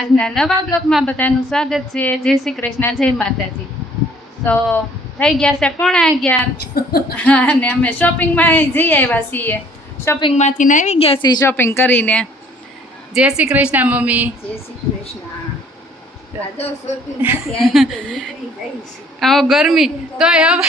આજના નવા બ્લોગમાં બધાનું સ્વાગત છે. જય શ્રી કૃષ્ણ જય માતાજી. તો થઈ ગયા છે પોણા અગિયાર અને અમે શોપિંગમાં જઈ આવ્યા છીએ. શોપિંગમાંથી ને આવી ગયા છીએ શોપિંગ કરીને. જય શ્રી કૃષ્ણ મમ્મી. જય શ્રી કૃષ્ણ. ગરમી. તોય હવે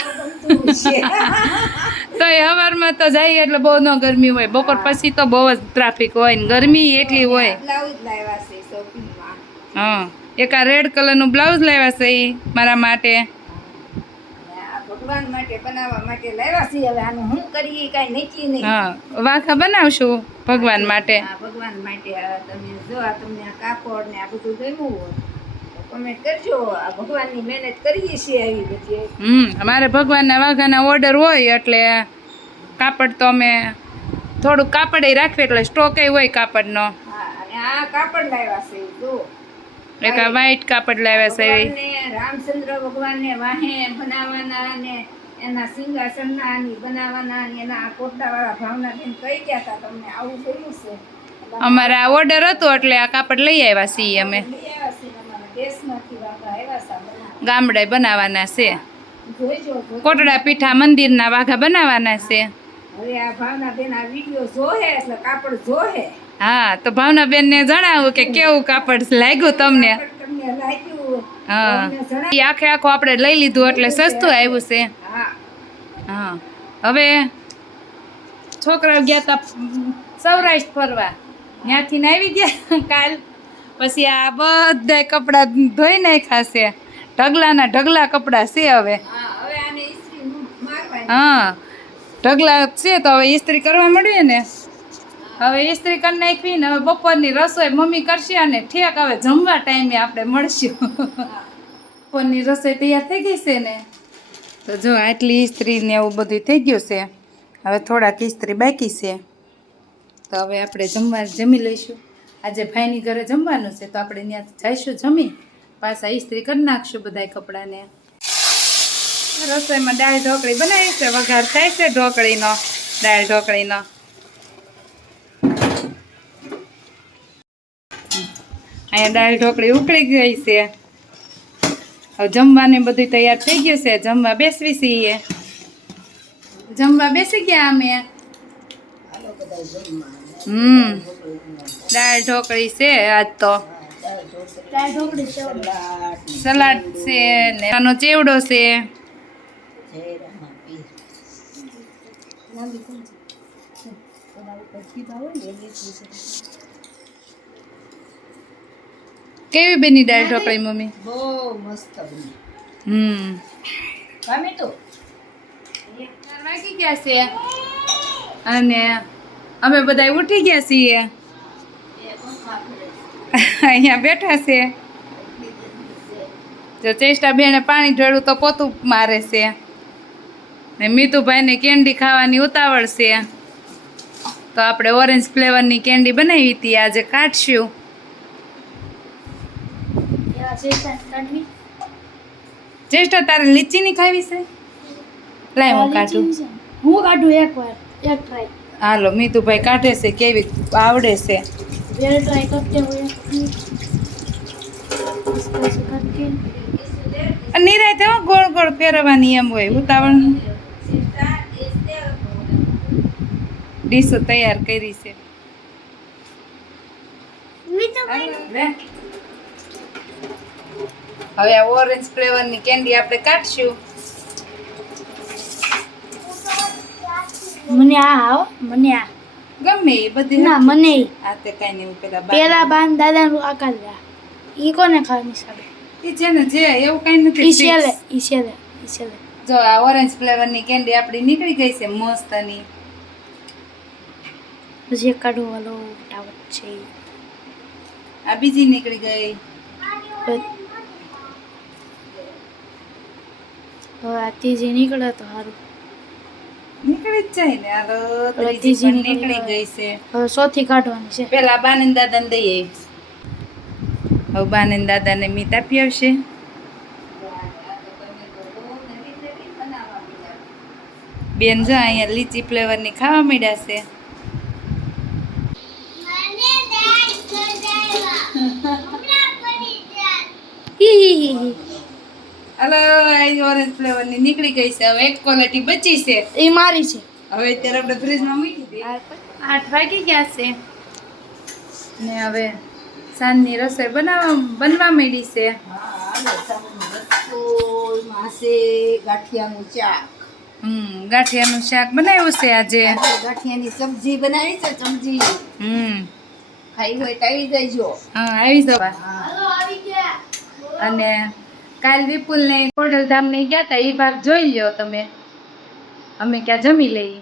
તોય હવારમાં તો જાય એટલે બહુ ન ગરમી હોય. બપોર પછી તો બહુ જ ટ્રાફિક હોય ને ગરમી એટલી હોય બ્લાઉઝ લાવ્યા છે શોપિંગમાં હા. એક આ રેડ કલરનું બ્લાઉઝ લાવ્યા છે એ મારા માટે. આ ભગવાન માટે બનાવવા માટે લાવ્યા છે હવે આનું શું કરીએ કાંઈ નક્કી નહીં. હા. વાંખા બનાવશું ભગવાન માટે? ભગવાન માટે તમે જો આ તમને આ કાપડ ને આ બધું ગમ્યું હોય કમેન્ટ કરજો. આ ભગવાનની મહેનત કરીએ છીએ આવી બધી. હમ અમારે ભગવાનના વાઘાના ઓર્ડર હોય એટલે કાપડ તો અમે થોડુંક કાપડ રાખીએ એટલે સ્ટોક હોય કાપડનો. હા અને આ કાપડ લાવ્યા છે જો. એક આ વ્હાઈટ કાપડ લાવ્યા છે રામચંદ્ર ભગવાનને વાહે બનાવવાના ને એના સિંહાસનના ની બનાવવાના અને એના કોટડાવાળા ભાવના બેન કઈ ગયા હતા તમને આવું થયું છે. અમારા ઓર્ડર હતો એટલે આ કાપડ લઈ આવ્યા છીએ અમે. ને. ગામડે બનાવવાના છે. કોટડા પીઠા મંદિરના વાઘા બનાવવાના છે. હવે આ ભાવના બેન આ વીડિયો જોહે એટલે કાપડ જોહે. હા તો ભાવનાબેનને જણાવું કે કેવું કાપડ લાગ્યું તમને? હા. આખે આખું આપણે લઈ લીધું એટલે સસ્તું આવ્યું છે. હા. હવે છોકરાઓ ગયા તા સૌરાષ્ટ્ર ફરવા. ત્યાંથી આવી ગયા કાલ. પછી આ બધા કપડાં ધોઈ નાખ્યા છે. ઢગલાના ઢગલા કપડાં છે હવે. હા ઢગલા છે તો હવે ઇસ્ત્રી કરવા મળીએ ને? હવે ઇસ્ત્રી કરી નાખવી ને હવે બપોરની રસોઈ મમ્મી કરશે અને ઠેક હવે જમવા ટાઈમે આપણે મળશું. બપોરની રસોઈ તૈયાર થઈ ગઈ છે ને? તો જો આટલી ઇસ્ત્રી ને એવું બધું થઈ ગયું છે. હવે થોડાક ઇસ્ત્રી બાકી છે. તો હવે આપણે જમવા જમી લઈશું. આજે ભાઈની ઘરે જમવાનું છે, તો આપણે ત્યાં જઈશું જમી. પાછા ઇસ્ત્રી કરી નાખશું બધા કપડાને. રસોઈમાં દાળ ઢોકળી બનાવી છે, વઘાર થાય છે ઢોકળીનો, દાળ ઢોકળીનો. અહીંયા દાળ ઢોકળી ઉકળી ગઈ છે. હવે જમવાની બધું તૈયાર થઈ ગયું છે. જમવા બેસવી છીએ જમવા બેસી ગયા અમે. હમ. દાળ ઢોકળી છે આજ તો. સલાડ છે ને આનો ચેવડો છે. કેવી બની દાળ ઢોકળી મમ્મી? બહુ મસ્ત બની. હમ. ગમે તો વાગી ગયા છે. અને અમે બધા ઉઠી ગયા છીએ. અહીંયા બેઠા છે. જો ચેષ્ટા બેને પાણી ઢળું તો પોતું મારે છે. ને મીતુભાઈને કેન્ડી ખાવાની ઉતાવળ છે. તો આપણે ઓરેન્જ ફ્લેવરની કેન્ડી બનાવી હતી આજે કાઢશું. જ્યેષ્ઠ તારે લીચી ની ખાવી છે? લાય હું કાઢું. હું કાઢું એકવાર એક ટ્રાય હાલો મીતુભાઈ કાઢે છે કેવી આવડે છે? બે ટ્રાય કરતે નિરાય તો ગોળ ગોળ ફેરવવાની એમ હોય ઉતાવળ ડીશો તૈયાર કરી છે. મીતુભાઈ હવે આ ઓરેન્જ ફ્લેવરની કેન્ડી આપણે કાઢશું. મને આ આવો મને આ. ગમે એ બધી ના મને આ તે કઈ નહીં પેલા પેલા બાન દાદાનું આકાર લે. ઈ કોને ખાવાની સાબે એ છે ને જે એવું કઈ નથી ઈ છેલે. ઈ છેલે ઈ છેલે જો આ ઓરેન્જ ફ્લેવરની કેન્ડી આપણી નીકળી ગઈ છે મસ્તની. પછી કાઢો વાલો ફટાફટ છે આ બીજી નીકળી ગઈ. હવે આ ત્રીજી નીકળે તો સારું નીકળી જ જાય ને આ તો ત્રીજી નીકળી ગઈ છે. હવે સોથી કાઢવાની છે. પેલા બાનંદ દાદાને દઈએ. હવે બાનંદ દાદાને મીત આપી આવશે. બેન જો અહીંયા લીચી ફ્લેવરની ખાવા માંડ્યા છે. અલો આ ઓરેન્જ ફ્લેવરની નીકળી ગઈ છે. હવે એક ક્વોલિટી બચી છે. એ મારી છે. હવે અત્યારે આપણે ફ્રીજમાં મૂકી દઈએ. આઠ વાગી ગયા છે. ને હવે સાંજની રસોઈ બનાવવા બનવા માંડી છે. ગાંઠિયાનું શાક. હમ ગાંઠિયાનું શાક બનાવ્યું છે આજે. ગાંઠિયાની સબ્જી બનાવી છે સબ્જી હમ. ખાઈ હોય તો આવી જજો. હા આવી જવા. અને કાલ વિપુલને ખોડલધામને ગયા હતા એ ભાગ જોઈ લ્યો તમે. અમે ક્યાં જમી લઈએ.